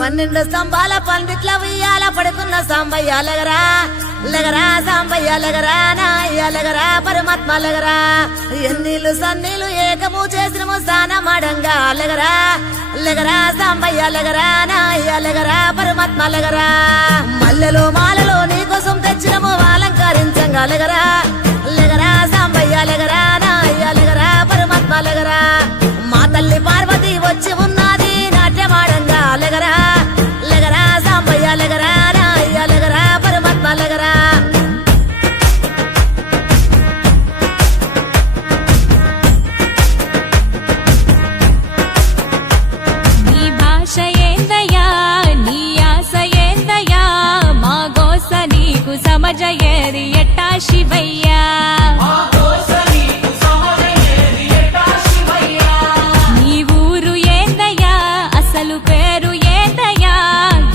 12 స్తంభాల పందిట్ల ఉయ్యాల పడుకున్న సాంబయ్య లగరా లగరా సాంబయ్య లగరా నాయ్య లగరా పరమాత్మ లగరా ఎన్నీళ్ళు సన్నీళ్ళు ఏకము చేసినము స్నానమాడంగా లగరా లగరా సాంబయ్య లగరా నాయ్య లగరా పరమాత్మ లగరా మల్లెలు మాలలో నీకోసం తెచ్చినము అలంకరించంగా లగరా లగరా సాంబయ్య లగరా నాయ్య లగరా పరమాత్మ లగరా మా తల్లి పార్వతి వచ్చి ఉన్నది నాట్యమాడంగా లగరా లగరా సాంబయ్య లగరా నాయ్య లగరా పరమాత్మ లగరా నీ భాష ఏందయ్యా నీ ఆశ ఏందయ్యా మా గోస నీకు సమజయేది ఎట్టా శివయ్యా నీ ఊరు ఏందయ్యా అసలు పేరు ఏందయ్యా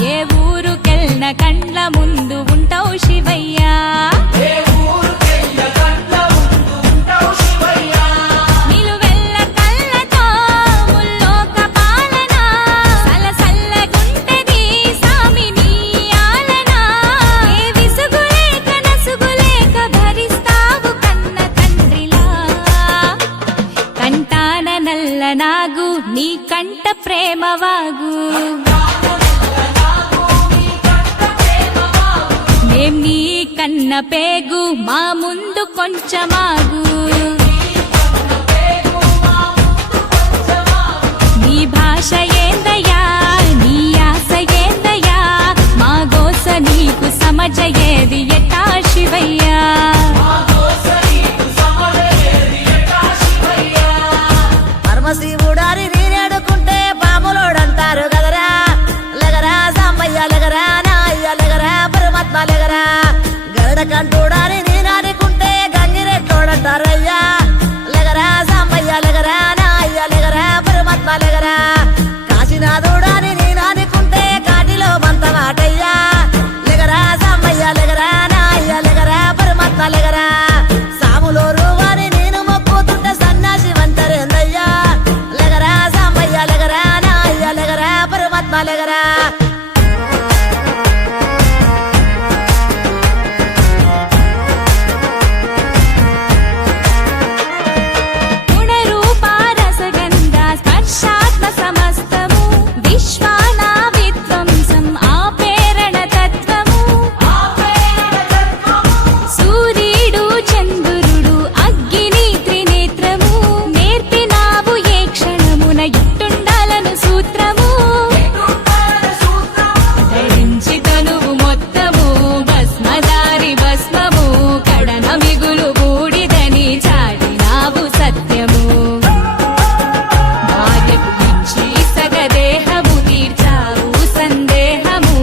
ఏ ఊరుకెళ్ళిన కండ్ల ముందు ఉంటావు శివయ్యా నిలువెల్ల కళ్ళతో ముల్లోక పాలన సలసల్లగుంటది సామి నీ ఆలన ఏ విసుగులేక నసుగులేక భరిస్తావు కన్న తండ్రిలా కంటాన నల్ల నాగు నీ కంట ప్రేమవాగు మేం నీ కన్న పేగు మా ముందు కొంచెమాగు నీ భాష ఏందయ్యా నీ ఆశ ఏందయ్యా మా గోస నీకు సమజయేది ఎట్టా శివయ్యా పరమశివుడారి నీరేడుకుంటే పాములోడంటారు కదరా లగరా సాంబయ్య లగరా నాయ్య లగరా పరమాత్మ లగరా గరుడ కంటూడారి నీరాడుకుంటే గంగిరెట్టోడంటారయ్యా లగరా సాంబయ్య లగరా నాయ్య లగరా పరమాత్మ లగరా కాశీనాథుడాని నీనాడుకుంటే కాటిలో మంతమాటయ్యా లగరా సాంబయ్య లగరా నాయ్య లగరా పరమాత్మ లగరా సాములో రూవాని నేను మొక్కుతుంటే సన్నాసి వంటరేందయ్యా లగరా సాంబయ్య లగరా నాయ్య లగరా పరమాత్మ లగరా గుణరూప రసగంధ స్పర్శాత్మ సమస్తము విశ్వానా విధ్వంసం ఆపేరణ తత్వము సూర్యుడు చంద్రుడు అగ్ని త్రినేత్రము నేర్పినావు ఏ క్షణమున ఇట్టుండాలను సూత్రము ధరించి తనువు మొత్తము భస్మదారి భస్మము కడన మిగులు బూడిదని చాటినావు సత్యము భార్యకు మించి సగదేహము తీర్చావు సందేహము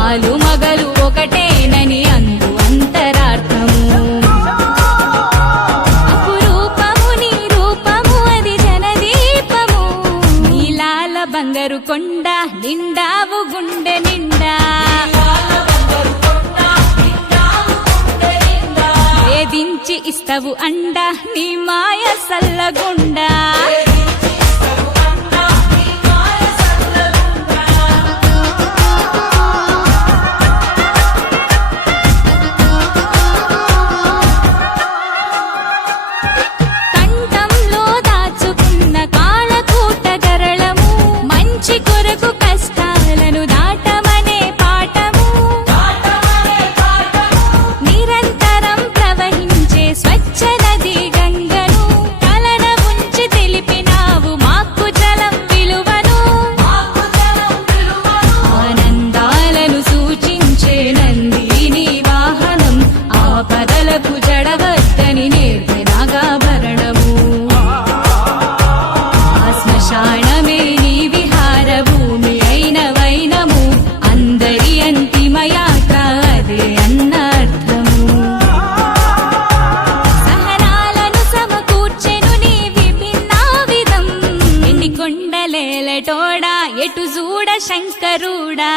ఆలు మగలు ఒకటేనని అందు అంతరార్థము అపురూపము నీ రూపము అది జనదీపము నీలాల బంగారు కొండ నిండావు గుండె నిండా వేధించి ఇస్తవు అండ నీ మాయ సల్లగుండా కంఠంలో దాచుకున్న కాళకూట గరళము మంచి కొరకు కష్టాలను దాటమనే పాఠము నిరంతరం ప్రవహించే స్వచ్ఛ నది గంగను కలన ఉంచి తెలిపినావు మాకు జలం విలువను ఆనందాలను సూచించే నందిని వాహనం ఆపదలకు జడవద్దని నేర్పినాగాభరణము ఆ శ్మశానమే నీ విహార భూమి అయిన వైనము అందరి అంతిమయాత్ర అదే అన్నర్థము సహనాలను సమకూర్చెను నీ విభిన్నా విధం ఎన్ని కొండలేలటోడా ఎటు చూడ శంకరుడా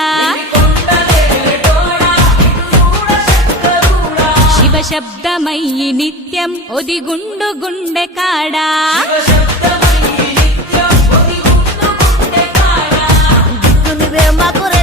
శివ శబ్దమయ్యి నిత్యం ఒదిగుండు గుండె కాడా మేము మాకు